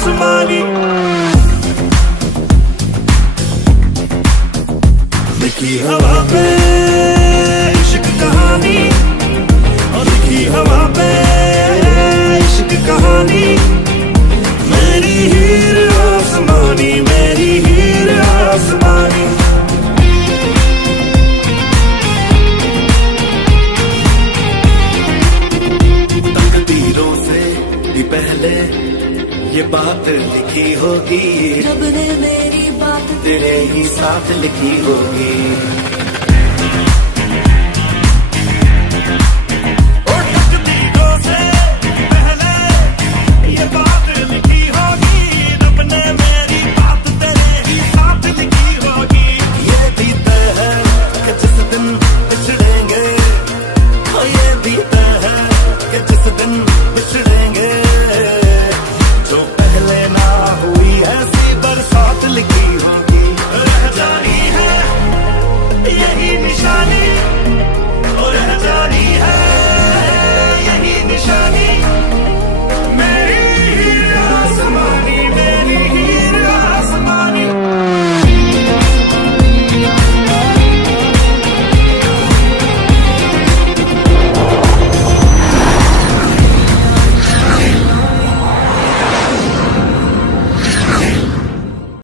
आसमानी। लिखी हवा पे इश्क कहानी, और लिखी हवा पे इश्क कहानी। मेरी हीर आसमानी, मेरी हीर आसमानी। तकदीरों से भी पहले ये बात लिखी होगी, रब ने मेरी बात तेरे ही साथ लिखी होगी।